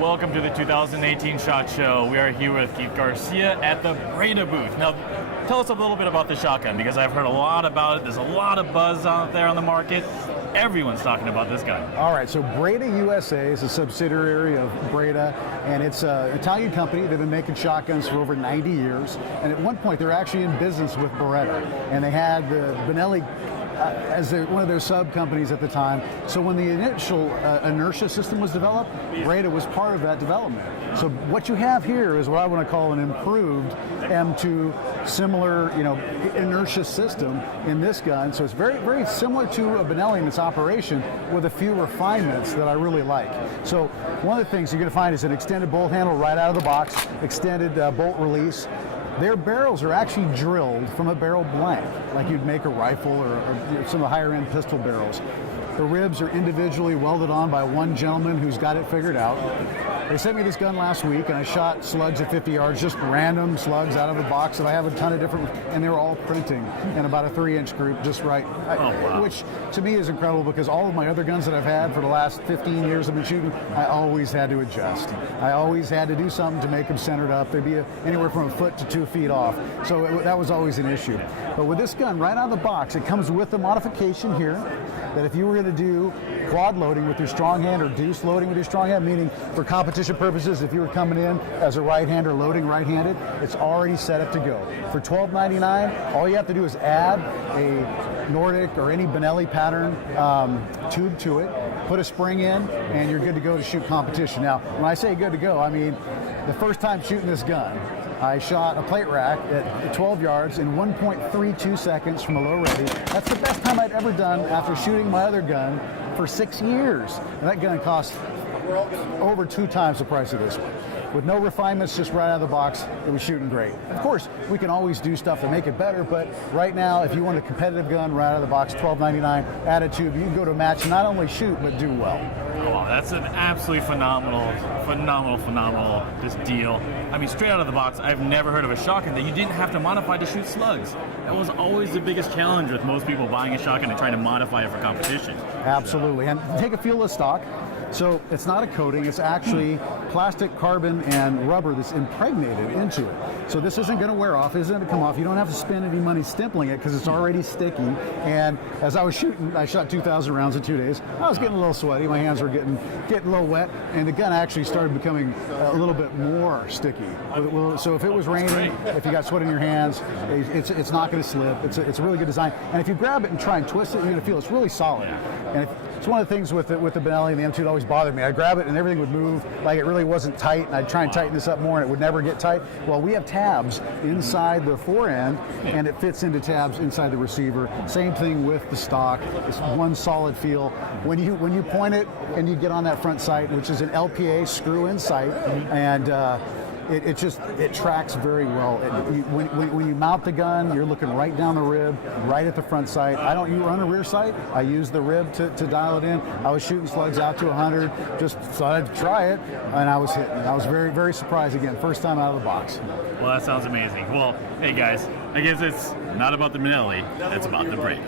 Welcome to the 2018 SHOT Show. We are here with Keith Garcia at the Breda booth. Now, tell us a little bit about the shotgun, because I've heard a lot about it. There's a lot of buzz out there on the market. Everyone's talking about this gun. All right, so Breda USA is a subsidiary of Breda, and it's an Italian company. They've been making shotguns for over 90 years, and at one point they're actually in business with Beretta, and they had the Benelli as one of their sub-companies at the time. So when the initial inertia system was developed, Breda was part of that development. So what you have here is what I want to call an improved M2 similar, inertia system in this gun. So it's very, very similar to a Benelli in its operation, with a few refinements that I really like. So one of the things you're going to find is an extended bolt handle right out of the box, extended bolt release. Their barrels are actually drilled from a barrel blank, like you'd make a rifle or some of the higher end pistol barrels. The ribs are individually welded on by one gentleman who's got it figured out. They sent me this gun last week, and I shot slugs at 50 yards, just random slugs out of the box, and I have a ton of different, and they were all printing in about a 3-inch group, just right. Wow. Which to me is incredible, because all of my other guns that I've had for the last 15 years I've been shooting, I always had to adjust. I always had to do something to make them centered up. They'd be anywhere from a foot to 2 feet off. So that was always an issue. But with this gun, right out of the box, it comes with a modification here, that if you were going to do quad loading with your strong hand or deuce loading with your strong hand, meaning for competition purposes, if you were coming in as a right-hander loading right-handed, it's already set up to go. For $12.99, all you have to do is add a Nordic or any Benelli pattern tube to it, put a spring in, and you're good to go to shoot competition. Now, when I say good to go, I mean the first time shooting this gun, I shot a plate rack at 12 yards in 1.32 seconds from a low ready. That's the best time I'd ever done after shooting my other gun for 6 years. And that gun cost over 2 times the price of this one. With no refinements, just right out of the box, it was shooting great. Of course, we can always do stuff to make it better, but right now, if you want a competitive gun right out of the box, $12.99, add a tube, you can go to a match and not only shoot, but do well. Oh, wow, that's an absolutely phenomenal just deal. I mean, straight out of the box, I've never heard of a shotgun that you didn't have to modify to shoot slugs. That was always the biggest challenge with most people buying a shotgun and trying to modify it for competition. Absolutely, and take a feel of stock. So it's not a coating, it's actually plastic, carbon, and rubber that's impregnated into it. So this isn't going to wear off, it isn't going to come off. You don't have to spend any money stippling it, because it's already sticky. And as I was shooting, I shot 2,000 rounds in 2 days. I was getting a little sweaty, my hands were getting a little wet, and the gun actually started becoming a little bit more sticky. So if it was raining, if you got sweat in your hands, it's not going to slip. It's a really good design. And if you grab it and try and twist it, you're going to feel it's really solid. And it's one of the things with the Benelli and the M2 that always bothered me. I'd grab it and everything would move like it really wasn't tight, and I'd try and tighten this up more and it would never get tight. Well, we have tabs inside the forend, and it fits into tabs inside the receiver. Same thing with the stock. It's one solid feel. When you point it and you get on that front sight, which is an LPA screw-in sight, and it tracks very well. When you mount the gun, you're looking right down the rib, right at the front sight. I don't run a rear sight. I use the rib to dial it in. I was shooting slugs out to 100, just thought I'd try it, and I was hitting. I was very, very surprised again, first time out of the box. Well, that sounds amazing. Well, hey guys, I guess it's not about the Benelli, it's about the Breda.